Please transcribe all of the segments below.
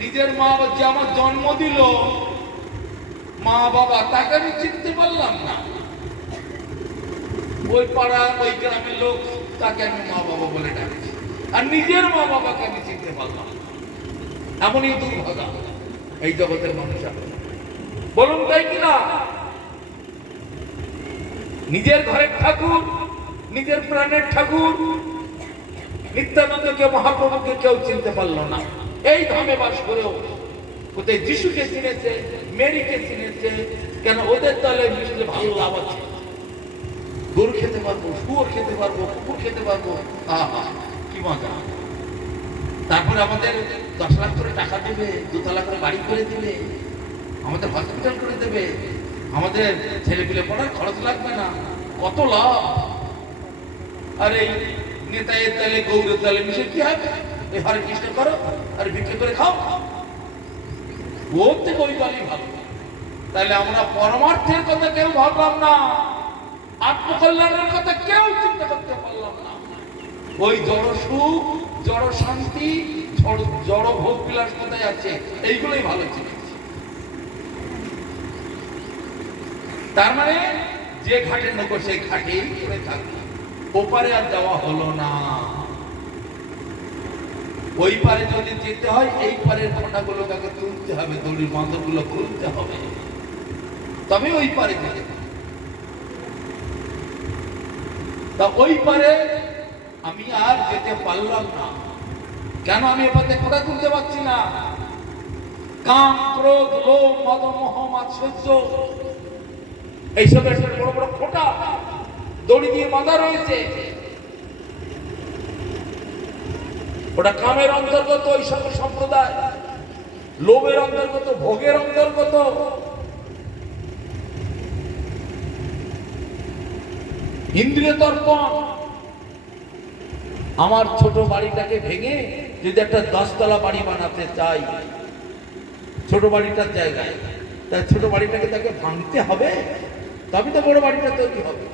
নিজের মা যে আমার জন্ম দিল মা বাবা, তাকে আমি চিনতে পারলাম না। ওই পাড়া ওই গ্রামের লোক তাকে আমি মা বাবা বলে ডাকছি, আর নিজের মা বাবাকে আমি চিনতে পারলাম না। এমনই দুর্ভাগা এই জগতের মানুষ। বলুন তাই কিনা? নিজের ঘরের ঠাকুর, নিজের প্রাণের ঠাকুর নিত্যানন্দকে, মহাপ্রভুকে কেউ চিনতে পারলো না। এই ধামে বাস করেও কোথায় যিশুকে চিনেছে, মেরিকে চিনেছে। কেন? ওদের দলে মিশলে ভালো লাভ আছে। গরু খেতে পারবো, শুয়োর খেতে পারবো, কুকুর খেতে পারবো, আহা কি মজা। তারপরে আমাদের 10 লাখ করে টাকা দেবে, 2 তলা করে বাড়ি করে দেবে, আমাদের হসপিটাল করে দেবে, আমাদের ছেলেপিলে পড়ার খরচ লাগবে না। কত লাভ! আর এই নেতায়ের দলে, গৌরের দলে মিশে কি হবে? এই হরে কৃষ্ণ করো আর বিক্রি করে খাও। ওর থেকে ওই দলই ভালো। তাহলে আমরা পরমার্থের কথা কেউ ভাবলাম না, আত্মকল্যাণের কথা কেউ চিন্তা করতে পারলাম না। ওই জড় সুখ, জড় শান্তি, জড় ভোগ বিলাস কোথায় আছে, এইগুলোই ভালো ছিল। তার মানে যে ঘাটের নৌকো সেই ঘাটেই পড়ে থাকবে, ওপারে আর যাওয়া হলো না। ওই পারে যদি যেতে হয়, এই পারের খোঁটাগুলোকে আগে তুলতে হবে, দড়ির বাঁধগুলো খুলতে হবে, তবে ওই পারে যেতে হবে। তা ওই পারে আমি আর যেতে পারলাম না। কেন? আমি এপারে খোঁটা তুলতে পারছি না। কাম, ক্রোধ, লোভ, মদ, মোহ, মাৎসর্য, এইসবের বড় বড় খোঁটা দড়ি দিয়ে বাঁধা রয়েছে। ওটা কামের অন্তর্গত, ওই সকল সম্প্রদায়, লোভের অন্তর্গত, ভোগের অন্তর্গত। ইন্দ্রিয় তর্পণ। আমার ছোট বাড়িটাকে ভেঙে যদি একটা 10 তলা বাড়ি বানাতে চাই, ছোট বাড়িটার জায়গায়, তাই ছোট বাড়িটাকে তাকে ভাঙতে হবে, তবে তো বড় বাড়িটা তৈরি হবে।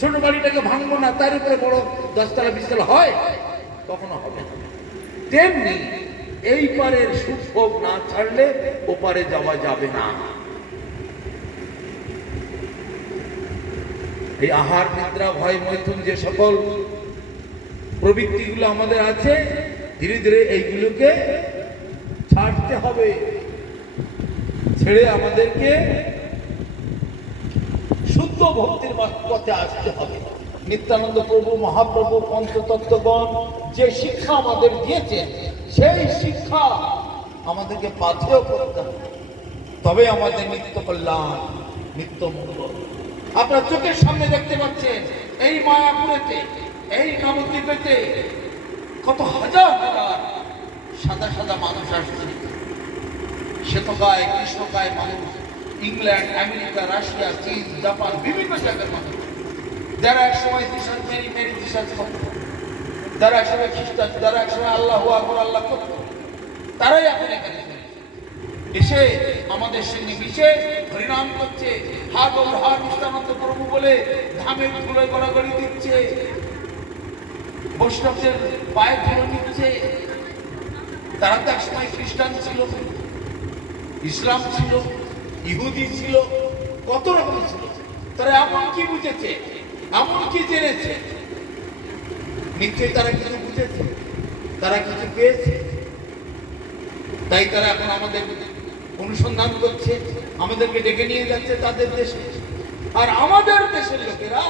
ছোট বাড়িটাকে ভাঙবো না, তার উপরে বড় 10 তলা 20 তলা হয়? কখনো হবে না। তেমনি এই পারের সুখ ভোগ না ছাড়লে ওপারে যাওয়া যাবে না। এই আহার, নিদ্রা, ভয়, মৈথুন, যে সকল প্রবৃত্তিগুলো আমাদের আছে, ধীরে ধীরে এইগুলোকে ছাড়তে হবে। ছেড়ে আমাদেরকে শুদ্ধ ভক্তির পথে আসতে হবে। নিত্যানন্দ প্রভু, মহাপ্রভু, পঞ্চতত্ত্বগণ যে শিক্ষা আমাদের দিয়েছেন, সেই শিক্ষা আমাদেরকে পাথেয় করতে হবে, তবে আমাদের নিত্য কল্যাণ, নিত্য মঙ্গল। আপনার চোখের সামনে দেখতে পাচ্ছেন এই মায়াপুরেতে, এই নবদ্বীপেতে কত হাজার হাজার সাদা সাদা মানুষ আসছে। শ্বেতকায়, কৃষ্ণকায় মানুষ, ইংল্যান্ড, আমেরিকা, রাশিয়া, চীন, জাপান, বিভিন্ন জায়গার মানুষ, যারা একসময় দিশাজ মেরি মেরি দিশাজ করত, যারা একসময় খ্রিস্টান, যারা একসময় আল্লাহু আকবার আল্লাহ করত, তারাই এখন এখানে এসে আমাদের সঙ্গে মিশে হরিনাম করছে, হাত ওর হাত নিত্যানন্দ প্রভু বলে ধামে ধুলোয় গড়াগড়ি দিচ্ছে, বৈষ্ণবদের পায়ে ধুলো নিচ্ছে। তারা তো একসময় খ্রিস্টান ছিল, ইসলাম ছিল, ইহুদি ছিল, কত রকম ছিল। তারা এমন কি বুঝেছে, এমন কি জেনেছে? নিশ্চয়ই তারা কিছু বুঝেছে, তারা কিছু পেয়েছে, তাই তারা এখন আমাদের অনুসন্ধান করছে, আমাদেরকে ডেকে নিয়ে যাচ্ছে তাদের দেশে। আর আমাদের দেশের লোকেরা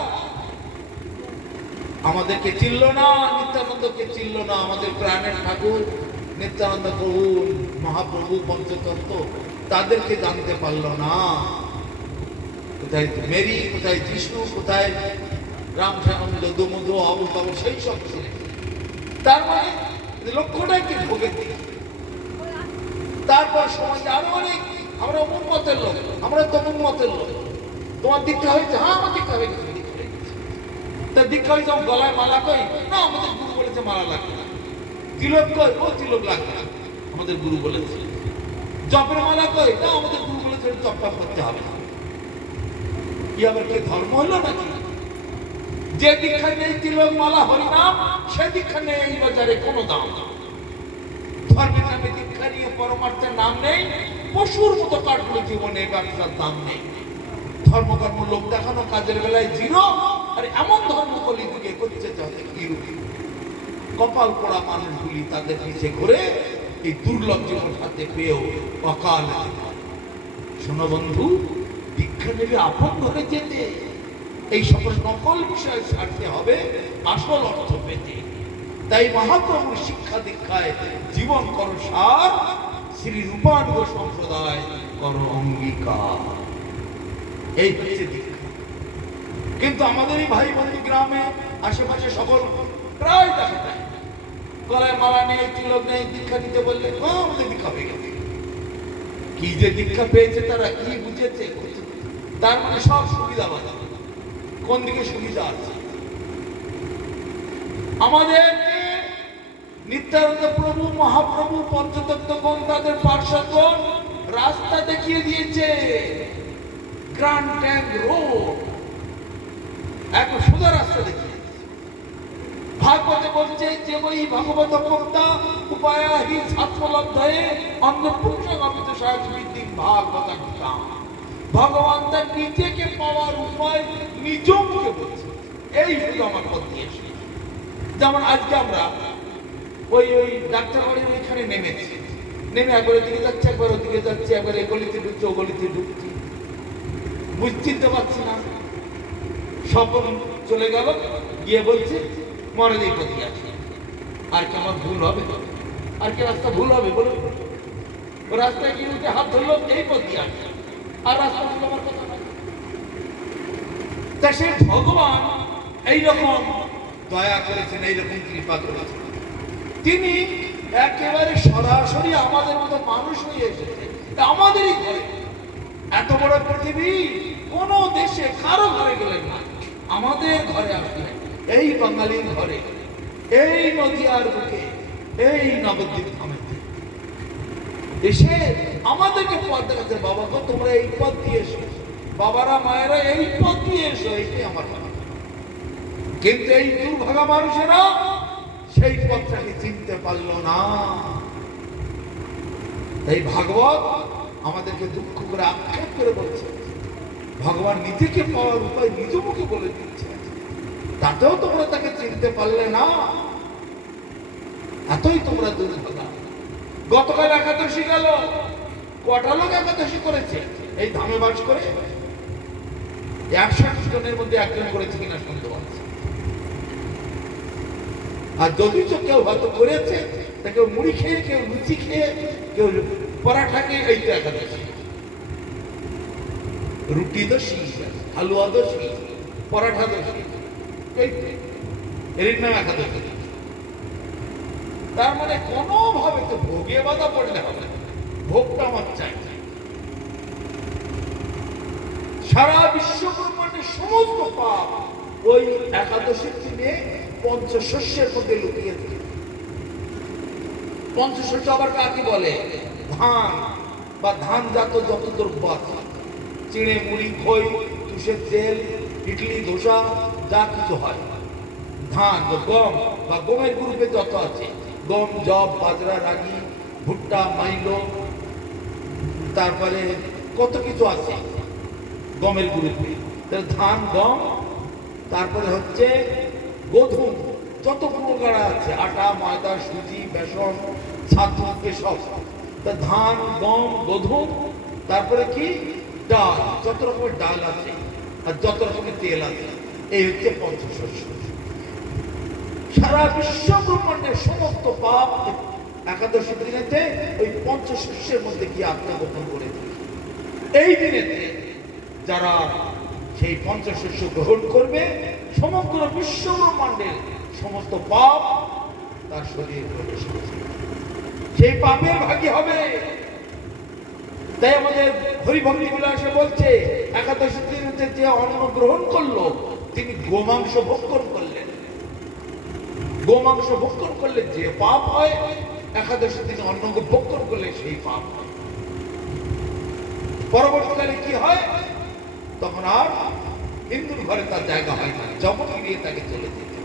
আমাদেরকে চিনল না, নিত্যানন্দকে চিনল না। আমাদের প্রাণের ঠাকুর নিত্যানন্দ প্রভু, মহাপ্রভু, পঞ্চতত্ত্ব, তাদেরকে জানতে পারল না। কোথায় মেরি, কোথায় যিশু, কোথায় রামসানন্দ, যদুমধু, আবুল তাবুল, সেই সব ছিল। তার মানে লক্ষ্যটাই কি? ভোগের দিকে। তারপর সমাজে আরো অনেক, আমরা অমুক মতের লোক, আমরা তমুক মতের লোক। তোমার দীক্ষা হয়েছে? হ্যাঁ, আমার দীক্ষা হয়ে গেছে। তার দীক্ষা হয়েছে, গলায় মালা কই না, আমাদের গুরু বলেছে মালা লাগবে না। তিলক কই? ও তিলক লাগবে না, আমাদের গুরু বলেছে। জপের মালা কই? না, আমাদের গুরু বলেছে জপটা করতে হবে। কি আবার কি ধর্ম হলো নাকি? যে দীক্ষা নেই তিলক, মালা, হরিনাম, সে দীক্ষা নেই এই বাজারে কোনো দাম। ধর্মের নামে দীক্ষা নিয়ে পরম নাম নেই, পশুর মতো কাটলো জীবনে, ব্যবসার দাম নেই। ধর্মকর্ম লোক দেখানো কাজের বেলায় জিরো, আর এমন ধর্ম কলিযুগে করছে যাতে হিরো। কপাল পোড়া মানুষগুলি তাদের পিছে ঘুরে এই দুর্লভ জীবন হাতে পেয়েও অকাল। শোনো বন্ধু, দীক্ষা নেবে আপন ঘরে যেতে, এই সকল নকল বিষয় ছাড়তে হবে আসল অর্থ পেতে। তাই মহাপ্রভুর শিক্ষা দীক্ষায় জীবন করো সার, শ্রী রূপানুগ সম্প্রদায় করো অঙ্গীকার। এই হচ্ছে দীক্ষা। কিন্তু আমাদের এই ভাই বন্ধু গ্রামে আশেপাশে সকল প্রায় দেখা যায় গলায় মালা নেই, তিলক নেই, দীক্ষা নিতে বললে আমাদের দীক্ষা হয়ে গেছে। কি যে দীক্ষা পেয়েছে, তারা কি বুঝেছে, তার মানে সব সুবিধা বাধা। কোন দিকে সুবিধা আছে? আমাদের নিত্যানন্দ প্রভু, মহাপ্রভু, পঞ্চতত্ত্বগণ, তাদের পার্শ্বগণ রাস্তা দেখিয়ে দিয়েছে, গ্র্যান্ড ট্যাঙ্ক রোড, এক সোজা রাস্তা দেখিয়ে। ভাগবতে বলছে যে ওই ভগবত ভক্তা উপায়াহি ছাত্রলব্ধয়ে অন্নপুংসগমিত সাহসবৃদ্ধি ভাগবতাং। ভগবান তার নিজেকে পাওয়ার উপায় নিজ মুখে বলছে, এই শুধু আমার পথ দিয়েছে। যেমন আজকে আমরা ওই ডাক্তার বাড়ির ওইখানে নেমেছি, নেমে একবার ওদিকে যাচ্ছে, একবার ওদিকে যাচ্ছে, একবার এ গলিতে ঢুকছি, ও গলিতে ঢুকছি, বুঝতে পারছি না। স্বপন চলে গেল, গিয়ে বলছে মহারাজ এই পথে আছে। আর কি আমার ভুল হবে? আর কি রাস্তা ভুল হবে বলো? ও রাস্তায় গিয়ে উঠে হাত ধরলো, এই পথে আছে, আর রাস্তা ভুল আমার কথা না। তা সে ভগবান এইরকম দয়া করেছেন, এইরকম কৃপা করেছেন, তিনি একেবারে সরাসরি আমাদের মতো মানুষ হয়ে এসেছে আমাদেরই ঘরে। এত বড় পৃথিবী কোন দেশে কারো ঘরে গেলেন না, আমাদের ঘরে আসলেন, এই বাঙালির ঘরে, এই নদিয়ার বুকে, এই নবদ্বীপ ধামেতে এসে আমাদেরকে পথ দেখাচ্ছে। বাবা গো, তোমরা এই পথ দিয়ে এসো, বাবারা মায়েরা এই পথ দিয়ে এসো, এইটাই আমার কথা। কিন্তু এই দুর্ভাগা মানুষেরা সেই পথটাকে চিনতে পারলো না। এই ভাগবত আমাদেরকে দুঃখ করে আক্ষেপ করে বলছে, ভগবান নিজেকে পাওয়ার উপায় নিজ মুখে বলে দিচ্ছে, তাতেও তোমরা তাকে চিনতে পারলে না, এতই তোমরা দুর্ভাগা। গতকাল একাদশী গেল, কটা লোক একাদশী করেছে এই ধামে বাস করে? 100 জনের মধ্যে একজন করেছে কিনা সন্দেহ আছে। আর যদি তো কেউ হয়তো করেছে, তা কেউ মুড়ি খেয়ে, কেউ লুচি খেয়ে, কেউ পরাঠা খেয়ে, এই তো একাদশী। রুটি দোষী, হালুয়া দোষী, পরাঠা দোষী, এর নাম একাদশী। তার মানে কোনোভাবে তো ভোগে বাধা পড়লে হবে, ভোগটা আমার চাই। সারা বিশ্ব ব্রহ্মাণ্ডের সমস্ত পাপ ওই একাদশীর দিনে পঞ্চশস্যের মধ্যে লুকিয়ে থাকে। পঞ্চশস্য আবার কাকে বলে? ধান বা ধান জাত যত দ্রব্য আছে, চিড়ে, মুড়ি, খই, তুষের তেল, ইডলি, ধোসা, যা কিছু হয়, ধান, গম বা গমের গ্রুপে যত আছে, গম, জব, বাজরা, রাগি, ভুট্টা, মাইলো, তারপরে কত কিছু আছে গমের গ্রুপে। ধান, গম, তারপরে হচ্ছে গোধূম, যত প্রকার আছে, আটা, ময়দা, সুজি, বেসন, ছাতু, এসব। তা ধান, গম, গোধূম, তারপরে কি ডাল, যত রকমের ডাল আছে, আর যত রকমের তেল আছে, এই হচ্ছে পঞ্চশস্য। সারা বিশ্ব ব্রহ্মাণ্ডের সমস্ত পাপ একাদশী দিনেতে ওই পঞ্চশস্যের মধ্যে গিয়ে আত্মগোপন করে। এই দিনেতে যারা সেই পঞ্চশস্য গ্রহণ করবে, সমগ্র বিশ্ব ব্রহ্মাণ্ডের সমস্ত পাপ তার শরীরে প্রবেশ করবে, সেই পাপের ভাগী হবে। তাই আমাদের হরিভক্তি বিলাসে বলছে, একাদশী দিনেতে যে অন্ন গ্রহণ করলো, তিনি গোমাংস ভক্ষণ করলেন। গোমাংস ভক্ষণ করলে যে পাপ হয়, একাদশী দিনে অন্ন ভক্ষণ করলে সেই পাপ হয়। পরবর্তীকালে কি হয়? তখন আর হিন্দুর ঘরে তার জায়গা হয় না, যখন গিয়ে তাকে চলে যেতে।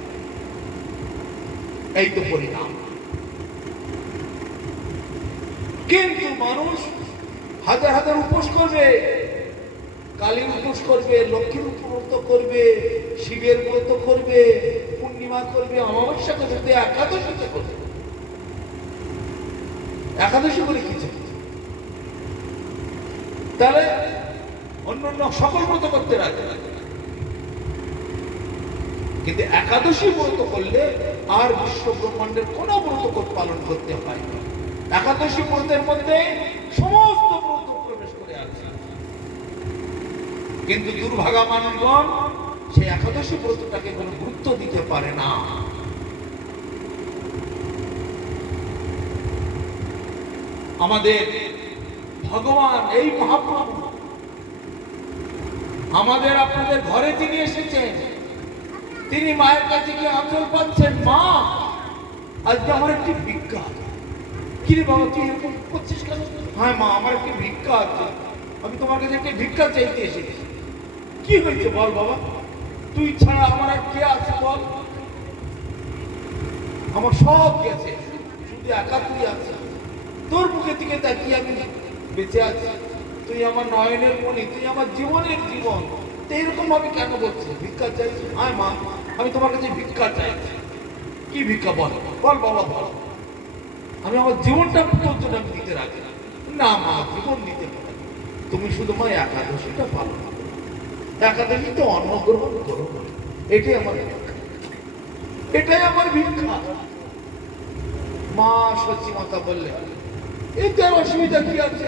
এই তো পরিণাম। কিন্তু মানুষ হাজার হাজার উপোস করবে, কালীর উপোস করবে, লক্ষ্মীর ব্রত করবে, শিবের ব্রত করবে, পূর্ণিমা করবে, অমাবস্যা করবে, একাদশী করবে। একাদশী করে কি চাই? তাহলে অন্যান্য সকল ব্রত করতে রাখে, কিন্তু একাদশী ব্রত করলে আর বিশ্ব ব্রহ্মাণ্ডের কোন ব্রত পালন করতে হয় না। একাদশী ব্রতের মধ্যে সমস্ত ব্রত প্রবেশ করে আছে। কিন্তু দুর্ভাগা মানুষগণ সেই একাদশী ব্রতটাকে কোনো গুরুত্ব দিতে পারে না। আমাদের ভগবান এই মহাপ্রভু আমাদের আপনাদের ঘরে তিনি এসেছেন, তিনি মায়ের কাছে গিয়ে আঁচল পাচ্ছেন, মা আজকে আমার একটি ভিক্ষা। কি রে বাবা, তুই এরকম করছিস কেন? হ্যাঁ মা, আমার একটি ভিক্ষা আছে, আমি তোমার কাছে একটি ভিক্ষা চাইতে এসেছি। কি হয়েছে বল বাবা, তুই ছাড়া আমার আর কে আছে বল? আমার সব গেছে, শুধু একা তুই আছে। তোর মুখের দিকে তাকিয়ে আমি বেঁচে আছি। তুই আমার নয়নের মণি, তুই আমার জীবনের জীবন। তো এরকম ভাবে কেন বলছিস? ভিক্ষা চাইছি? হ্যাঁ মা, আমি তোমার কাছে ভিক্ষা চাইছি। কি ভিক্ষা বল? বল বাবা বল। আমি আমার জীবনটা তোর জন্য আমি দিতে রাখি না মা, জীবন দিতে পারি। তুমি শুধু মা একাদশীটা পালন করো, একাদশীতে অন্ন গ্রহণ করো, এটাই আমার ভিক্ষা, এটাই আমার ভিক্ষা। মা সত্যি মাতা বললে, এতে আর অসুবিধা কি আছে?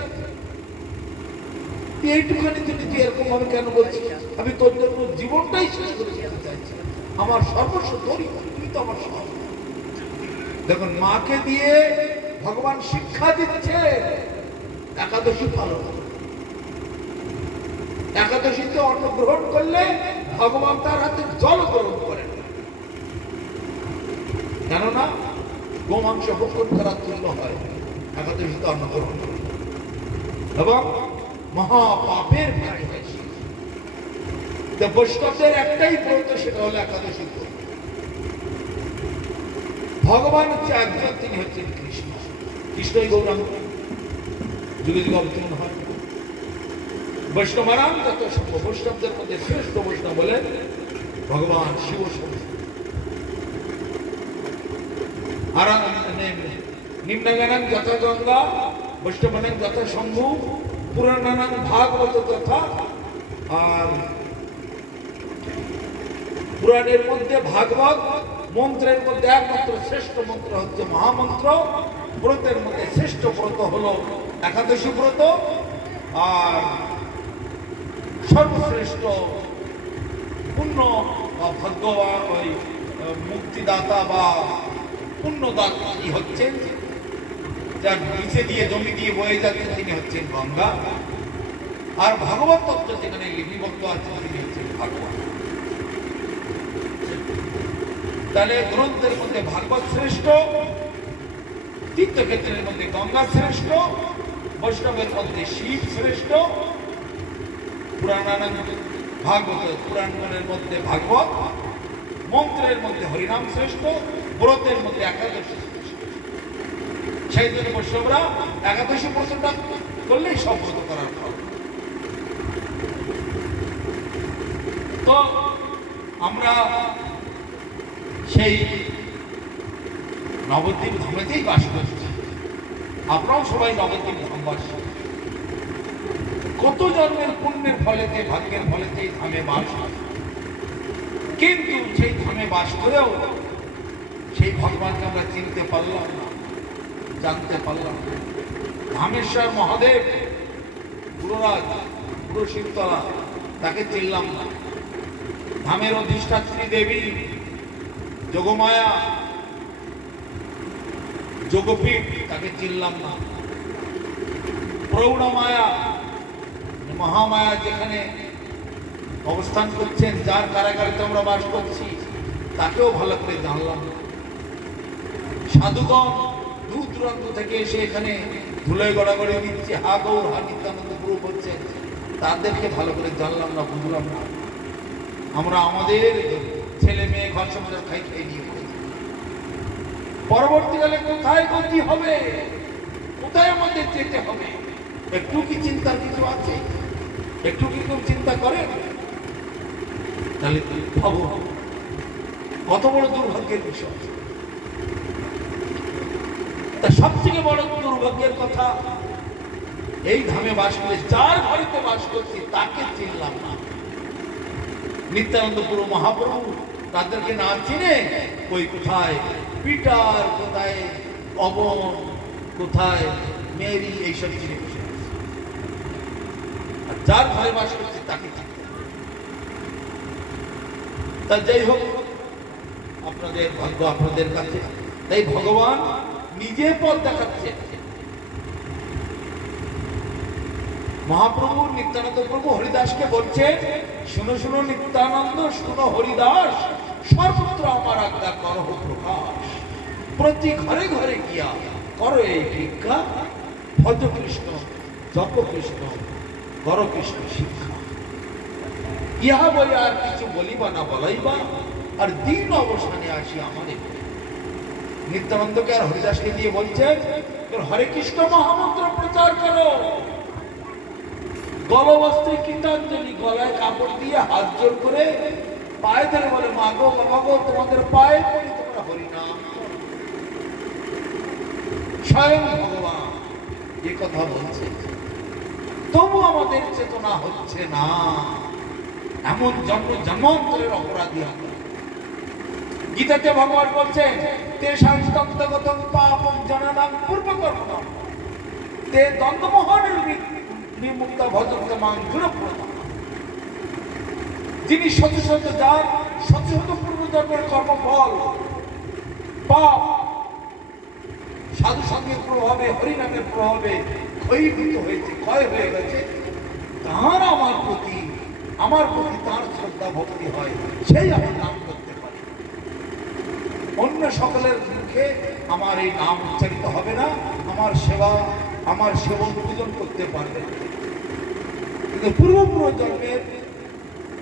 এইটুখানি তুমি তুই এরকম ভাবে কেন বলছিস? আমি তোর জন্য জীবনটাই শেষ করে যেতে চাইছি। আমার সর্বস্ব তোরই, তুই তো আমার সব। দেখুন, মাকে দিয়ে ভগবান শিক্ষা দিচ্ছে একাদশী পালন। একাদশীতে অন্ন গ্রহণ করলে ভগবান তার হাতে জল গ্রহণ করেন, কেননা গোমাংস ভক্ষণ করার তুল্য হয় একাদশীতে অন্ন গ্রহণ করে, এবং মহাপাপের ভারে বেশি। বৈষ্ণবদের একটাই ব্রত, সেটা হলো একাদশী ব্রত। ভগবান হচ্ছে একজন, তিনি হচ্ছেন কৃষ্ণ। কৃষ্ণই গৌরাঙ্গ, যুগে যুগে অবতীর্ণ হয়। বৈষ্ণবারাম যত সম্ভব, বৈষ্ণবদের মধ্যে শ্রেষ্ঠ বৈষ্ণব বলেন ভগবান শিব শম্ভু। আর নিম্নগানাং যথা গঙ্গা, বৈষ্ণবানাং যথা শম্ভু, পুরাণানাং ভাগবত তথা। আর পুরাণের মধ্যে ভাগবত, মন্ত্রের মধ্যে একমাত্র শ্রেষ্ঠ মন্ত্র হচ্ছে মহামন্ত্র। ব্রতের মধ্যে শ্রেষ্ঠ ব্রত হলো একাদশী ব্রত। আর সর্বশ্রেষ্ঠ পুণ্য বা ভাগ্যবান, ওই মুক্তিদাতা বা পুণ্যদাতা হচ্ছেন, যার নিচে দিয়ে জমি দিয়ে বয়ে যাচ্ছে, তিনি হচ্ছেন গঙ্গা। আর ভাগবত তত্ত্ব যেখানে লিপিবদ্ধ আছে, তিনি হচ্ছেন ভাগবত। তাহলে গ্রন্থের মধ্যে ভাগবত শ্রেষ্ঠ, তীর্থক্ষেত্রের মধ্যে গঙ্গা শ্রেষ্ঠ, বৈষ্ণবের মধ্যে শিব শ্রেষ্ঠ, পুরাণানাং ভাগবত, পুরাণের মধ্যে ভাগবত, মন্ত্রের মধ্যে হরিনাম শ্রেষ্ঠ, ব্রতের মধ্যে একাদশী শ্রেষ্ঠ। সেই জন্য বৈষ্ণবরা একাদশী ব্রতটা করলেই সব ব্রত করার ফল। তো আমরা সেই নবদ্বীপ ধামেতেই বাস করছি। আপনারাও সবাই নবদ্বীপ ধামবাসী। কত জন্মের পুণ্যের ফলেতে, ভাগ্যের ফলেতে এই ধামে বাস। কিন্তু সেই ধামে বাস করেও সেই ভগবানকে আমরা চিনতে পারলাম না, জানতে পারলাম না। ধামেশ্বর মহাদেব, গুরুরাজ, গুরু শিবতলা, তাকে চিনলাম না। ধামের অধিষ্ঠাত্রী দেবী যোগমায়া, যোগপীঠ, তাকে চিনলাম না। প্রৌঢ়মায়া, মহামায়া যেখানে অবস্থান করছেন, যার কারাগারে আমরা বাস করছি, তাকেও ভালো করে জানলাম না। সাধুগণ দূর দূরান্ত থেকে এসে এখানে ধুলোয় গড়াগড়ি দিচ্ছে, হা গৌর, হা নিত্যানন্দ গুরু বলছেন, তাদেরকে ভালো করে জানলাম না, বুঝলাম না। আমরা আমাদের ছেলে মেয়ে ঘর সংসার খাই খেয়ে নিয়ে পরবর্তীকালে কোথায় গতি হবে, কোথায় আমাদের যেতে হবে একটু কি চিন্তার কিছু আছে? একটু কি কেউ চিন্তা করে? তাহলে ভাবো কত বড় দুর্ভাগ্যের বিষয়। তা সবথেকে বড় দুর্ভাগ্যের কথা, এই ধামে বাস করে যার ঘরেতে বাস করছি তাকে চিনলাম না। নিত্যানন্দ প্রভু মহাপ্রভু তাদেরকে না চিনে ওই কোথায় পিটার, কোথায় অবন, কোথায় মেরি, এইসব চিনে বসে আছে। আর যার ঘরে বাস করছে তাকে চিনতে। তা যাই হোক, আপনাদের ভাগ্য আপনাদের কাছে। তাই ভগবান নিজে পথ দেখাচ্ছে। মহাপ্রভু নিত্যানন্দ প্রভু হরিদাসকে বলছে, শুনো শুনো নিত্যানন্দ, শুনো হরিদাস, সর্বত্র আমার আজ্ঞা করহ প্রকাশ। প্রতি ঘরে ঘরে গিয়া করো এই ভিক্ষা, ভজ কৃষ্ণ, জপ কৃষ্ণ, কর কৃষ্ণ শিক্ষা। ইহা বলে আর কিছু বলিবা না বলাইবা, আর দিন অবসানে আসি আমাদের। নিত্যানন্দকে আর হরিদাসকে দিয়ে বলছে, হরে কৃষ্ণ মহামন্ত্র প্রচার করো। গলবস্ত্রে কীটাঞ্জলি, গলায় কাপড় দিয়ে হাত জোর করে পায়ে ধরে বলে, মা গো বাবা গো, তোমাদের পায়ে পড়ি, তোমরা হরিনাম। স্বয়ং ভগবান এ কথা বলছে, তবু আমাদের চেতনা হচ্ছে না। এমন জন্ম জন্মান্তরের অপরাধী আমরা। গীতাতে ভগবান বলছেন, তেষাং তত্ত্বগতং পাপং জনানাং পূর্বকর্মণাং তে দ্বন্দ্বমোহনের বিমুক্ত ভজন্ত মাং গুণপ্রদান। যিনি শত শত যার শত শত পূর্বজন্মের কর্মফল পাপ সাধু সঙ্গের প্রভাবে, হরিনামের প্রভাবে ক্ষয়ীভূত হয়েছে, ক্ষয় হয়ে গেছে, তার আমার প্রতি তার শ্রদ্ধা ভক্তি হয়, সেই আমার নাম করতে পারে। অন্য সকলের মুখে আমার এই নাম উচ্চারিত হবে না, আমার সেবা, আমার সেবন পূজন করতে পারবে না। কিন্তু পূর্বজন্মের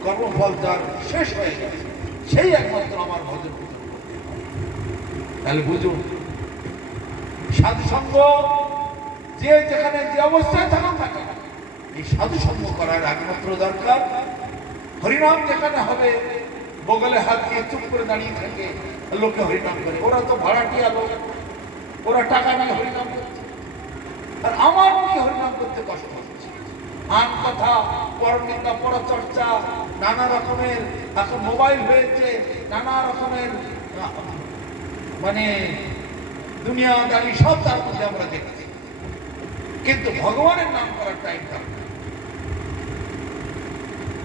কর্মফল যার শেষ হয়ে গেছে, সেই একমাত্র আমার ভজন পূজন করতে পারে। তাহলে বুঝুন, সাধু সঙ্গ যে যেখানে যে অবস্থায় থাকুক না কেন, এই সাধু সঙ্গ করার একমাত্র দরকার। হরিনাম যেখানে হবে, বগলে হাত দিয়ে চুপ করে দাঁড়িয়ে থাকে, লোকে হরিনাম করে। ওরা তো ভাড়াটিয়া লোক, ওরা টাকা নিয়ে হরিনাম করছে, আর আমার মুখে হরিনাম করতে কষ্ট হচ্ছে। আন কথা, পরনিন্দা, পরচর্চা, নানা রকমের, এখন মোবাইল হয়েছে, নানা রকমের মানে দুনিয়াদারি সব তার মধ্যে আমরা দেখছি। কিন্তু ভগবানের নাম করার টাইম থাকে।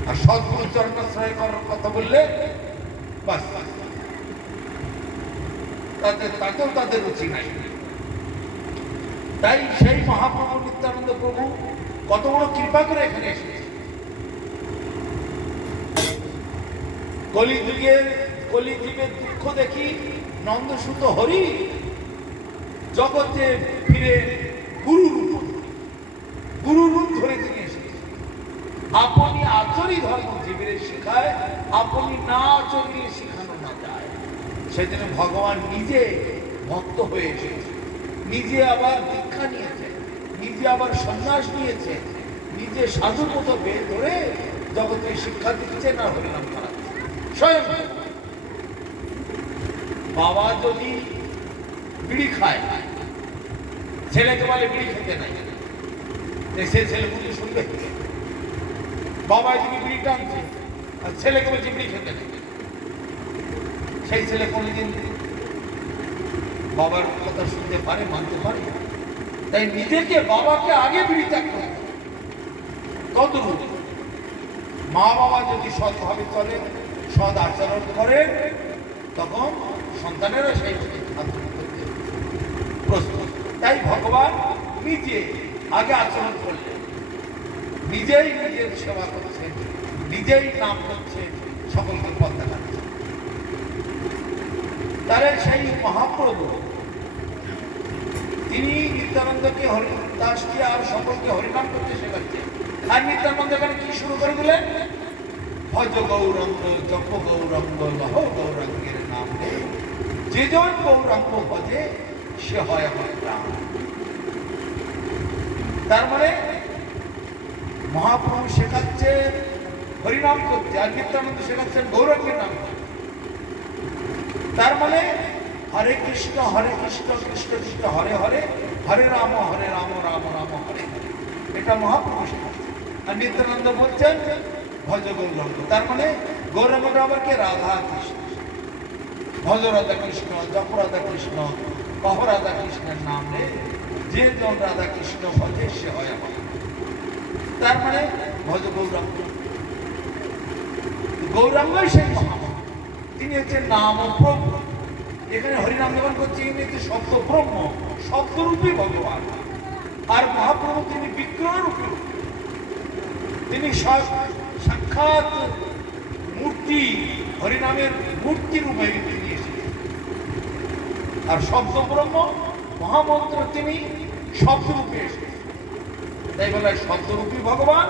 আর সৎগুরু চরণাশ্রয় করার কথা বললে বাস, তাতেও তাদের রুচি নাই। তাই সেই মহাপ্রভু নিত্যানন্দ প্রভু কত বড় কৃপা করে এখানে এসেছে। কলিযুগের দুঃখ দেখি নন্দসুত হরি জগতে ফিরে গুরু রূপ ধরে তিনি এসেছে। আপনি আচরি ধর্ম জীবের শিখায়, আপনি না আচরিয়ে শিখানো না যায়। সেদিন ভগবান নিজে ভক্ত হয়ে এসেছে, নিজে আবার দীক্ষা নিয়েছে, নিজে আবার সন্ন্যাস নিয়েছে, নিজে সাধুর মতো বের ধরে জগতে শিক্ষা দিচ্ছে, না হরিনাম করাচ্ছে স্বয়ং। বাবা যদি বিড়ি খায়, ছেলেকে বলে বিড়ি খেতে নাই, সে ছেলে বুঝে শুনবে? বাবা যদি বিড়ি টানছে আর ছেলেকে বলছে বিড়ি খেতে নাই, সেই ছেলে কোনদিন বাবার কথা শুনতে পারে, মানতে পারে? তাই নিজেকে, বাবাকে আগে বিড়ি ত্যাগ করতে। তদ্রূপ মা বাবা যদি সৎভাবে চলে, সৎ আচরণ করে, তখন সন্তানেরা সেই আচরণ করতে প্রস্তুত। তাই ভগবান নিজে আগে আচরণ করলেন, নিজেই নিজের সেবা করছেন, নিজেই নাম করছেন, সকলকে পথ দেখাচ্ছেন। তাহলে সেই মহাপ্রভু তিনি নিত্যানন্দকে, হরিদাসকে আর সকলকে হরিনাম করতে শেখাচ্ছেন। আর নিত্যানন্দ এখানে কি শুরু করে দিলেন? ভজ গৌরাঙ্গ, জপ গৌরাঙ্গ, লহ গৌরাঙ্গের নাম নে, যে জন গৌরাঙ্গ ভজে সে হয় আমার প্রাণ। তার মানে মহাপ্রভু শেখাচ্ছেন হরিনাম করতে, আর নিত্যানন্দ শেখাচ্ছেন গৌরাঙ্গের নাম করতে। তার মানে হরে কৃষ্ণ কৃষ্ণ কৃষ্ণ হরে হরে, হরে রাম রাম রাম হরে হরে। এটা মহাপ্রভু শেখাচ্ছেন। আর নিত্যানন্দ বলছেন ভজ গৌরাঙ্গ। তার মানে গৌরাঙ্গ আবার কে? রাধা কৃষ্ণ। ভজ রাধা কৃষ্ণ, জপ রাধা কৃষ্ণ, কহ রাধা কৃষ্ণের নাম নে, যে জন রাধা কৃষ্ণ ভজে সে হয় আমার। তার মানে ভজ গৌরাঙ্গ। গৌরাঙ্গই সেই মহাপ্রভু, তিনি হচ্ছেন নাম ব্রহ্ম। এখানে হরিনাম যখন করছে ইনি হচ্ছে শব্দ ব্রহ্ম, শব্দরূপী ভগবান। আর মহাপ্রভু তিনি বিগ্রহ রূপী, তিনি সাক্ষাৎ মূর্তি, হরিনামের মূর্তি রূপে তিনি এসেছেন। আর শব্দ ব্রহ্ম মহামন্ত্র তিনি শব্দরূপে এসেছেন। তাই বলা হয় শব্দরূপী ভগবান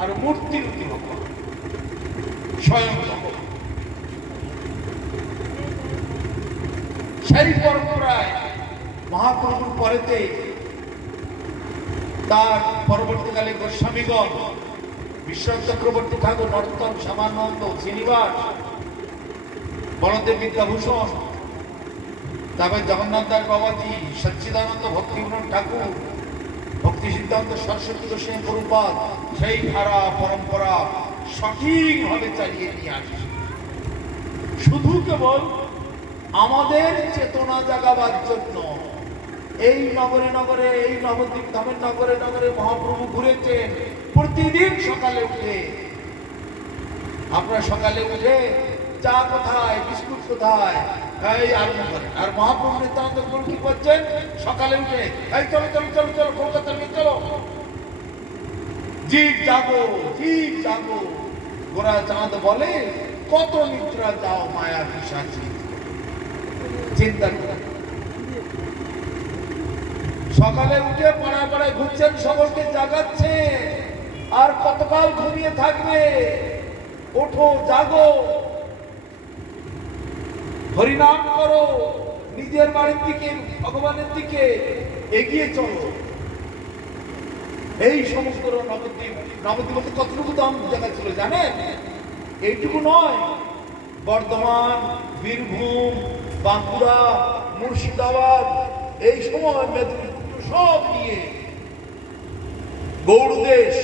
আর মূর্তিরূপী ভগবান, স্বয়ং ভগবান। সেই পরম্পরায় মহাপ্রভুর পরেতে তার পরবর্তীকালে গোস্বামীগণ, বিশ্বনাথ চক্রবর্তী ঠাকুর, নরোত্তম, শ্যামানন্দ, শ্রীনিবাস, বলদেব বিদ্যাভূষণ, তারপর জগন্নাথ দাস বাবাজি, সচ্চিদানন্দ ভক্তিবিনোদ ঠাকুর, ভক্তি সিদ্ধান্ত সরস্বতী গোস্বামী প্রভুপাদ সেই ধারা পরম্পরা সঠিকভাবে চালিয়ে নিয়ে আসে। শুধু কেবল আমাদের চেতনা জাগাবার জন্য এই নগরে নগরে, এই নবদ্বীপ ধামের নগরে নগরে মহাপ্রভু ঘুরেছেন। প্রতিদিন সকালে উঠে, আপনার সকালে উঠে চা কোথায়, বিস্কুট কোথায়, এই আরম্ভ করেন। আর মহাপ্রভু নিত্যানন্দ কি করছেন? সকালে উঠে এই চলো চলো চলো চলো কলকাতা নিয়ে চলো, জীব জাগো জীব জাগো। গোরা চাঁদ বলে কত নিদ্রা যাও মায়া পিশাচি। চিন্তা করে সকালে উঠে পাড়ায় পাড়ায় ঘুরছেন, সকলকে জাগাচ্ছে। আর কতকাল ঘুমিয়ে থাকবে? ওঠো, জাগো, হরিনাম করো, নিজের বাড়ির দিকে, ভগবানের দিকে এগিয়ে চলো। এই সমস্ত নবদ্বীপ, নবদ্বীপ বলতে কতটুকু দাম জায়গা ছিল জানেন? এইটুকু নয়, বর্ধমান, বীরভূম, বাঁকুড়া, মুর্শিদাবাদ, এই সময় মেদিনীপুর সব নিয়ে গৌড়দেশ।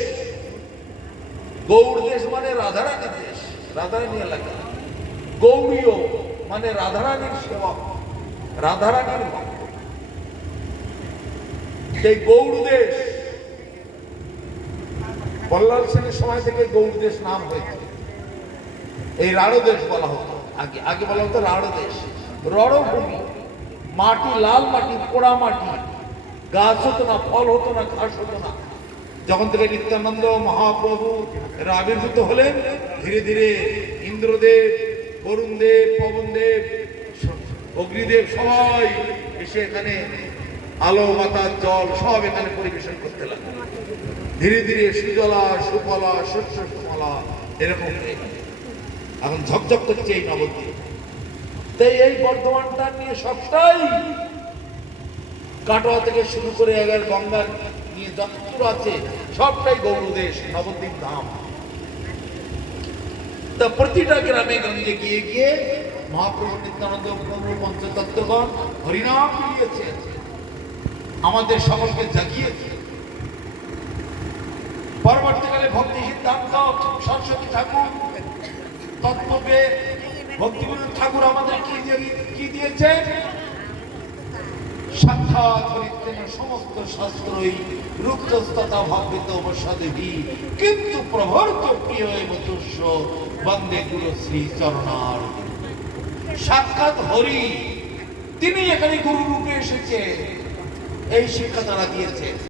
গৌড়দেশ মানে রাধারানীর দেশ, রাধারানী এলাকা। গৌড়ীয় মানে রাধারানীর সেবক, রাধারানীর ভক্ত। সেই গৌড়দেশ বল্লাল সেনের সময় থেকে গৌড়দেশ নাম হয়েছে। এই রাঢ়দেশ বলা হতো আগে, আগে বলা হতো রাঢ়দেশ। রণভূমি, মাটি লাল মাটি, পোড়া মাটি, গাছ হতো না, ফল হতো না, ঘাস হতো না। যখন থেকে নিত্যানন্দ মহাপ্রভু আবির্ভূত হলেন, ধীরে ধীরে ইন্দ্রদেব, বরুণদেব, পবনদেব, অগ্নিদেব সবাই এসে এখানে আলো, বাতাস, জল সব এখানে পরিবেশন করতে লাগলো। ধীরে ধীরে সুজলা, সুফলা, শস্য সুফলা এরকম এখন ঝকঝক করছে এই নবদ্বীপ। তাই এই বর্ধমানটা নিয়ে সবটাই, কাটোয়া থেকে শুরু করে এবার গঙ্গার নিয়ে যতদূর আছে সবটাই গৌড়দেশ, নবদ্বীপ ধাম। তা প্রতিটা গ্রামে গঞ্জে গিয়ে গিয়ে মহাপ্রভু নিত্যানন্দ প্রভু পঞ্চতত্ত্বগণ হরিনাম দিয়েছে, আমাদের সকলকে জাগিয়েছে। পরবর্তীকালে ভক্তি সিদ্ধান্ত সরস্বতী ঠাকুর, তত্ত্ববেদ ভক্তিবিনোদ ঠাকুর আমাদের কি দিয়েছে? সাক্ষাৎ হরিতেন সমস্ত শাস্ত্রই রুক্তস্ততা ভাবিত অবসাদেবী, কিন্তু প্রভর্ত প্রিয় এবতুষ্য বন্দে গুরু শ্রী চরণার। সাক্ষাৎ হরি, তিনি এখানে গুরু রূপে এসেছে, এই শিক্ষা তারা দিয়েছে।